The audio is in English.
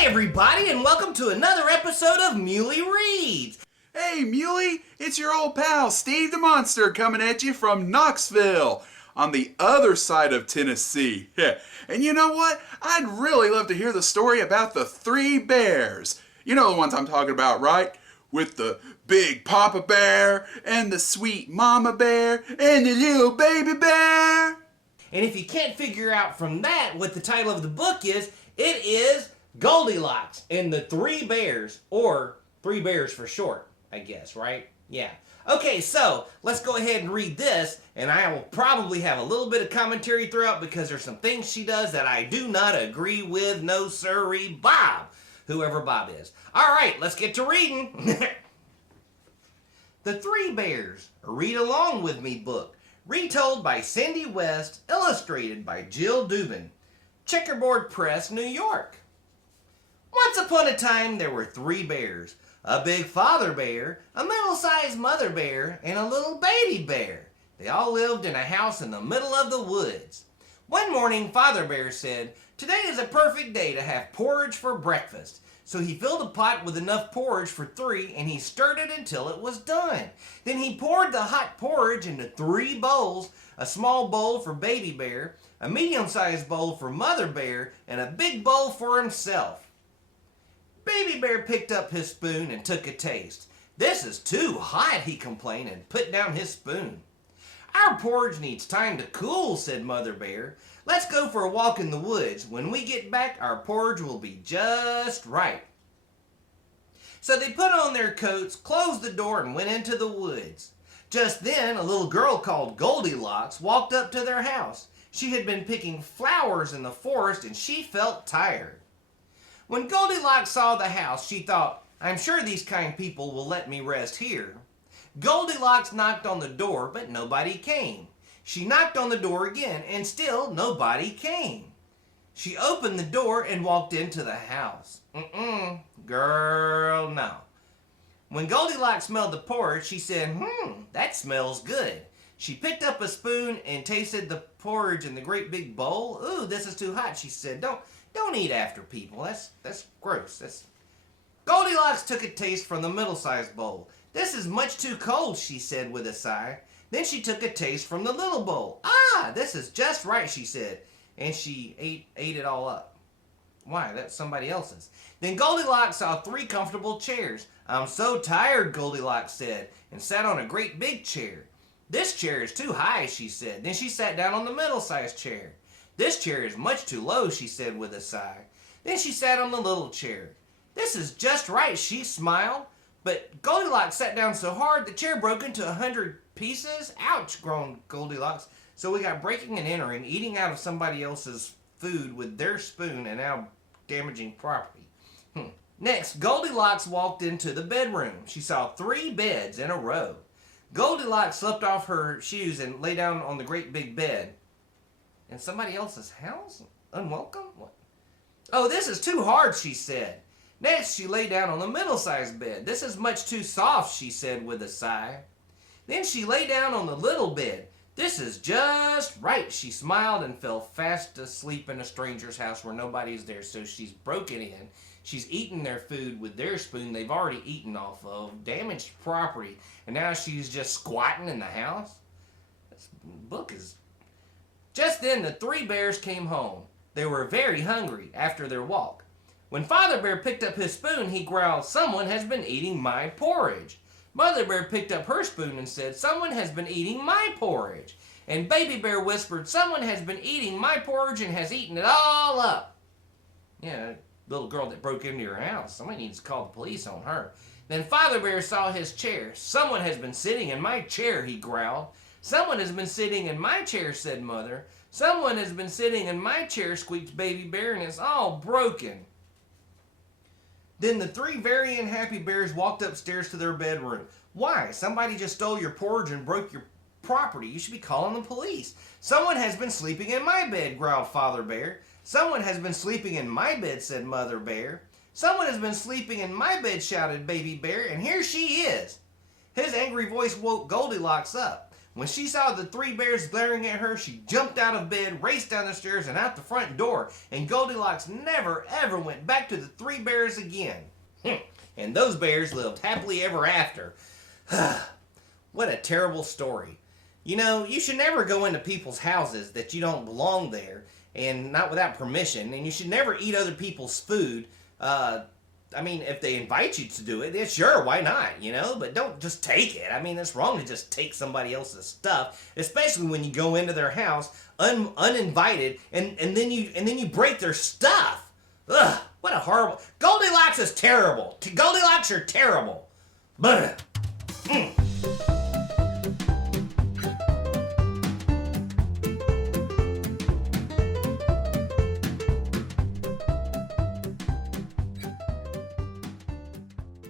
Hi everybody, and welcome to another episode of Muley Reads. Hey Muley, it's your old pal Steve the Monster coming at you from Knoxville on the other side of Tennessee. And you know what? I'd really love to hear the story about the three bears. You know the ones I'm talking about, right? With the big Papa Bear and the sweet Mama Bear and the little baby bear. And if you can't figure out from that what the title of the book is, it is Goldilocks and the Three Bears, or Three Bears for short, I guess, right? Yeah. Okay, so let's go ahead and read this, and I will probably have a little bit of commentary throughout because there's some things she does that I do not agree with. No sirree, Bob. Whoever Bob is. All right, let's get to reading. The Three Bears, a Read Along With Me book, retold by Cindy West, illustrated by Jill Dubin. Checkerboard Press, New York. Once upon a time, there were three bears. A big father bear, a middle-sized mother bear, and a little baby bear. They all lived in a house in the middle of the woods. One morning, Father Bear said, "Today is a perfect day to have porridge for breakfast." So he filled a pot with enough porridge for three, and he stirred it until it was done. Then he poured the hot porridge into three bowls, a small bowl for Baby Bear, a medium-sized bowl for Mother Bear, and a big bowl for himself. Baby Bear picked up his spoon and took a taste. "This is too hot," he complained, and put down his spoon. "Our porridge needs time to cool," said Mother Bear. "Let's go for a walk in the woods. When we get back, our porridge will be just right." So they put on their coats, closed the door, and went into the woods. Just then, a little girl called Goldilocks walked up to their house. She had been picking flowers in the forest, and she felt tired. When Goldilocks saw the house, she thought, "I'm sure these kind people will let me rest here." Goldilocks knocked on the door, but nobody came. She knocked on the door again, and still nobody came. She opened the door and walked into the house. Girl, no. When Goldilocks smelled the porridge, she said, that smells good." She picked up a spoon and tasted the porridge in the great big bowl. "Ooh, this is too hot," she said. Don't eat after people. That's gross. Goldilocks took a taste from the middle-sized bowl. "This is much too cold," she said with a sigh. Then she took a taste from the little bowl. "Ah, this is just right," she said. And she ate it all up. Why? That's somebody else's. Then Goldilocks saw three comfortable chairs. "I'm so tired," Goldilocks said, and sat on a great big chair. "This chair is too high," she said. Then she sat down on the middle-sized chair. "This chair is much too low," she said with a sigh. Then she sat on the little chair. "This is just right," she smiled. But Goldilocks sat down so hard the chair broke into 100 pieces. "Ouch," groaned Goldilocks. So we got breaking and entering, eating out of somebody else's food with their spoon, and now damaging property. Next, Goldilocks walked into the bedroom. She saw three beds in a row. Goldilocks slipped off her shoes and lay down on the great big bed. In somebody else's house? Unwelcome? What? "Oh, this is too hard," she said. Next, she lay down on the middle-sized bed. "This is much too soft," she said with a sigh. Then she lay down on the little bed. "This is just right," she smiled, and fell fast asleep in a stranger's house where nobody's there. So she's broken in. She's eaten their food with their spoon they've already eaten off of, damaged property, and now she's just squatting in the house? This book is... Just then, the three bears came home. They were very hungry after their walk. When Father Bear picked up his spoon, he growled, "Someone has been eating my porridge." Mother Bear picked up her spoon and said, "Someone has been eating my porridge." And Baby Bear whispered, "Someone has been eating my porridge and has eaten it all up." Yeah, little girl that broke into your house. Somebody needs to call the police on her. Then Father Bear saw his chair. "Someone has been sitting in my chair," he growled. "Someone has been sitting in my chair," said Mother. "Someone has been sitting in my chair," squeaked Baby Bear, "and it's all broken." Then the three very unhappy bears walked upstairs to their bedroom. "Why? Somebody just stole your porridge and broke your property. You should be calling the police." "Someone has been sleeping in my bed," growled Father Bear. "Someone has been sleeping in my bed," said Mother Bear. "Someone has been sleeping in my bed," shouted Baby Bear, "and here she is." His angry voice woke Goldilocks up. When she saw the three bears glaring at her, she jumped out of bed, raced down the stairs, and out the front door. And Goldilocks never ever went back to the three bears again. And those bears lived happily ever after. What a terrible story. You know, you should never go into people's houses that you don't belong there, and not without permission, and you should never eat other people's food. I mean, if they invite you to do it, then sure, why not, you know? But don't just take it. I mean, it's wrong to just take somebody else's stuff, especially when you go into their house uninvited, and then you break their stuff. Ugh, what a horrible... Goldilocks is terrible. Goldilocks are terrible. Blech.